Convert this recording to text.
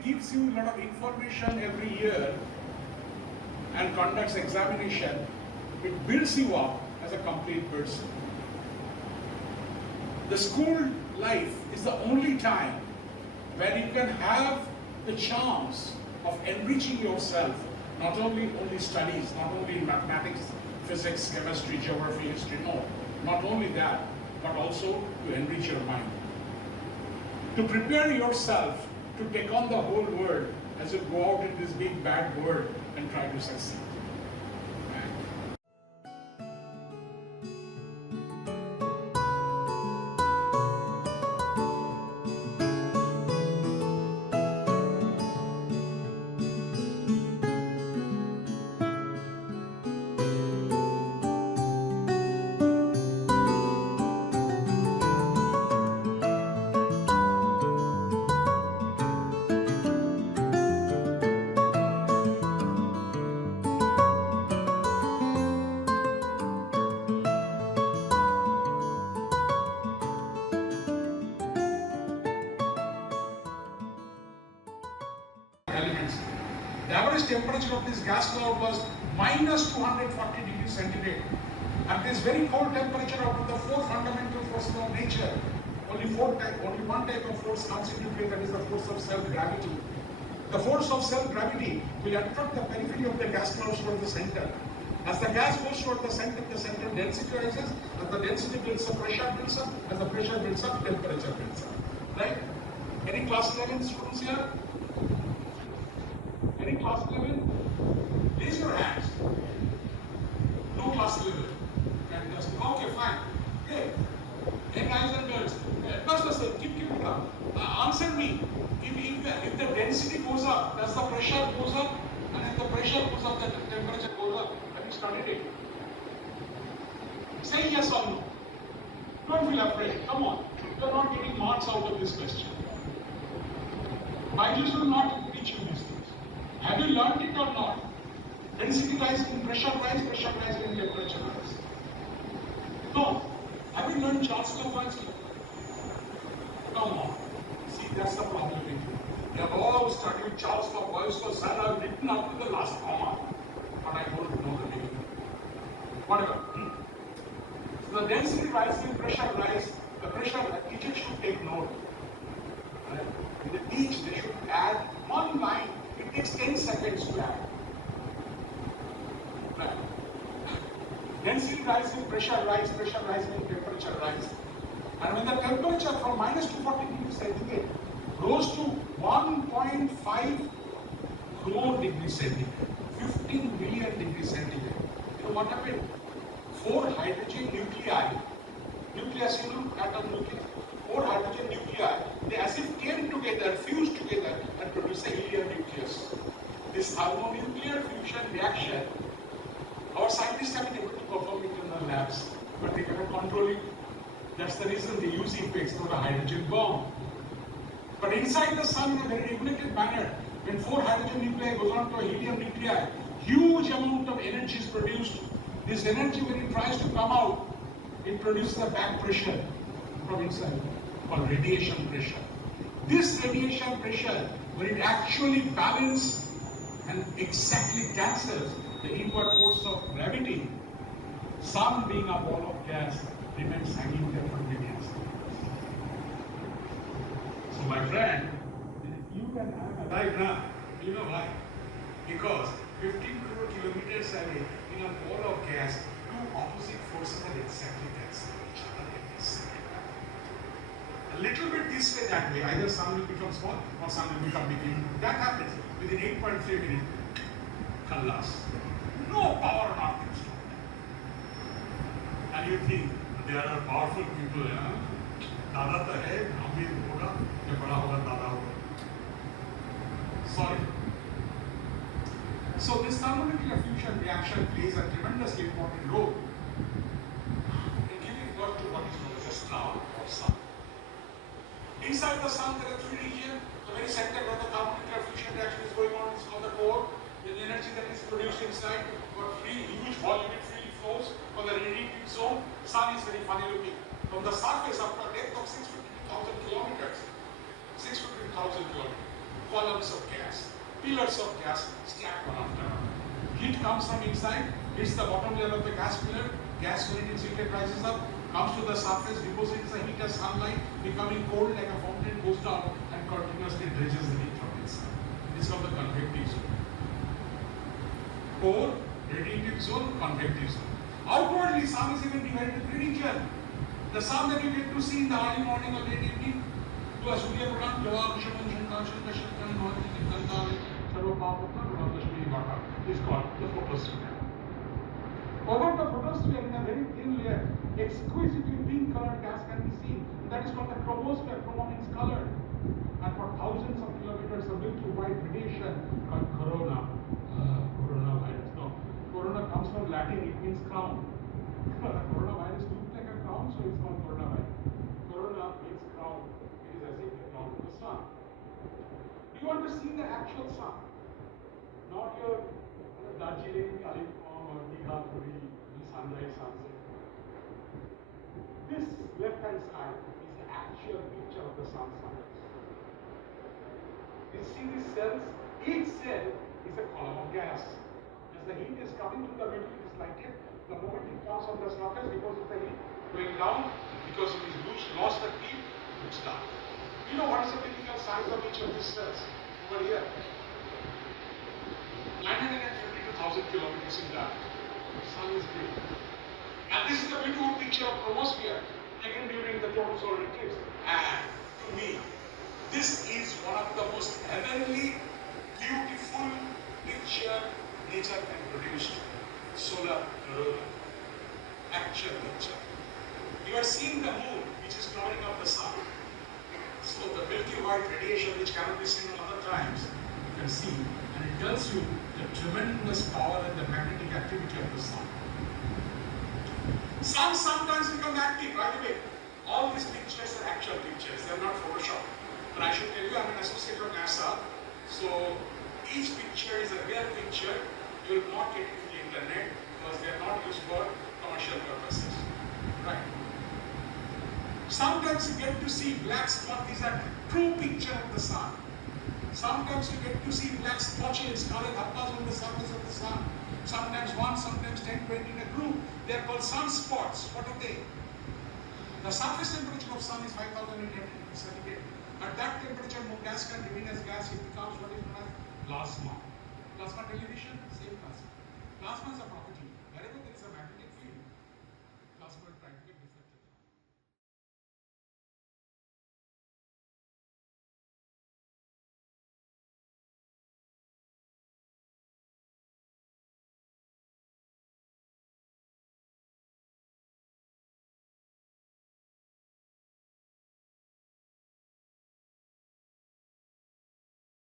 it gives you a lot of information every year and conducts examination, it builds you up as a complete person. The school life is the only time where you can have the chance of enriching yourself, not only studies, not only in mathematics, physics, chemistry, geography, history, no, not only that, but also to enrich your mind. To prepare yourself to take on the whole world as you go out in this big bad world and try to succeed. Elements. The average temperature of this gas cloud was minus 240 degrees centigrade. At this very cold temperature, out of the four fundamental forces of nature, only one type of force comes into play, that is the force of self-gravity. The force of self-gravity will attract the periphery of the gas clouds toward the center. As the gas goes toward the center density rises. As the density builds up, pressure builds up. As the pressure builds up, temperature builds up. Right? Any class 11 students here? Any class 11? Raise your hands. No class 11. Fantastic. Okay, fine. Okay. Hey guys and girls. Sir, keep it up. Answer me. If the density goes up, does the pressure goes up? And if the pressure goes up, the temperature goes up. Have you studied it? Say yes or no. Don't feel afraid. Come on. You are not getting marks out of this question. Biology will not teach you these things. Have you learned it or not? Density rises in pressure rises in temperature rise. No. Have you learned Charles Lawrence? Come on. See, that's the problem with you. They have all studied Charles Lawrence, so I have written up to the last comma, but I don't know the name. Whatever. So the density rises in pressure rise. The pressure, teacher should take note. Right? In the teach, they should add one line. It takes 10 seconds to add. Right. Density rises, pressure rises in temperature rise. And when the temperature from minus 240 degrees centigrade rose to 1.5 crore degrees centigrade, 15 billion degrees centigrade, you know what happened? 4 hydrogen nuclei, nucleus, you know, atom nucleus, 4 hydrogen nuclei, they as if came together, fused together and produced a helium nucleus. This thermonuclear fusion reaction, our scientists have been able to perform it in the labs, but they cannot control it. That's the reason they use effects for the hydrogen bomb. But inside the sun, in a very regulated manner, when 4 hydrogen nuclei goes on to a helium nuclei, huge amount of energy is produced. This energy, when it tries to come out, it produces a back pressure from inside, called radiation pressure. This radiation pressure, when it actually balances and exactly cancels the inward force of gravity, sun being a ball of gas remains hanging there for millions. So my friend, you can hang alive now. You know why? Because 15 crore kilometers away in a ball of gas, two opposite forces are exactly cancelling each other every second. A little bit this way, that way, either sun will become small or sun will become big. That happens within 8.3 minutes. Khalas. No power on earth can stop that. And you think there are powerful people, Dada to hai, hum bhi hoga, ye bada hoga, Dada hoga. Sorry. So this thermonuclear fusion reaction plays a tremendously important role in giving birth to what is known as a star or sun. Inside the sun, there are 3 regions. The very center where the thermonuclear fusion reaction is going on is called the core. The energy that is produced inside, but huge volume, it freely flows for the radiating zone. Sun is very funny looking. From the surface, up to a depth of 650,000 kilometers. 650,000 kilometers. columns of gas, pillars of gas stacked one after another. Heat comes from inside, hits the bottom layer of the gas pillar, gas when it is heated rises up, comes to the surface, deposits the heat as sunlight, becoming cold like a fountain, goes down and continuously dredges the heat from inside. This is called the convective zone. Core, radiative zone, convective zone. Outwardly, sun is even divided into region. The sun that you get to see in the early morning or late evening, to a Surya Puran, is called the photosphere. Over the photosphere, in a very thin layer, exquisitely pink colored gas can be seen. That is called the chromosphere. Chromo means colored. And for thousands of kilometers, a milky white radiation called coronavirus. No, corona comes from Latin, it means crown. The coronavirus looks like a crown, so it's called coronavirus. Corona means crown. It is as if the crown of the sun. You want to see the actual sun, not your Darjeeling, Kalimpong, or Digha, Puri, sunrise, sunset. This left-hand side is the actual picture of the sun sunrise. You see these cells? Each cell is a column of gas. As the heat is coming to the middle, it is lighted. The moment it comes on the surface, because of the heat going down, because it is lost the heat, it's dark. You know what is the typical size of each of these cells? Over here. 952,000 kilometers in diameter. The sun is big. And this is the beautiful picture of chromosphere taken during the total solar eclipse. And to me, this is one of the most heavenly, beautiful picture nature can produce. Solar corona. Actual picture. You are seeing the moon, which is covering up the sun. So the milky white radiation, which cannot be seen on other times, you can see, and it tells you the tremendous power and the magnetic activity of the sun. Sun sometimes becomes active, by the way. All these pictures are actual pictures, they are not Photoshop. But I should tell you, I'm an associate of NASA, so each picture is a real picture. You will not get it in the internet because they are not used for commercial purposes. Right? Sometimes you get to see black spots, these are true picture of the sun. Sometimes you get to see black splotches, colored dhabkas on the surface of the sun. Sometimes one, sometimes 10, 20 in a group. They are called sunspots. What are they? The surface temperature of sun is 5,800 degrees centigrade. At that temperature, more gas can remain as gas, it becomes what is known as plasma. Plasma television.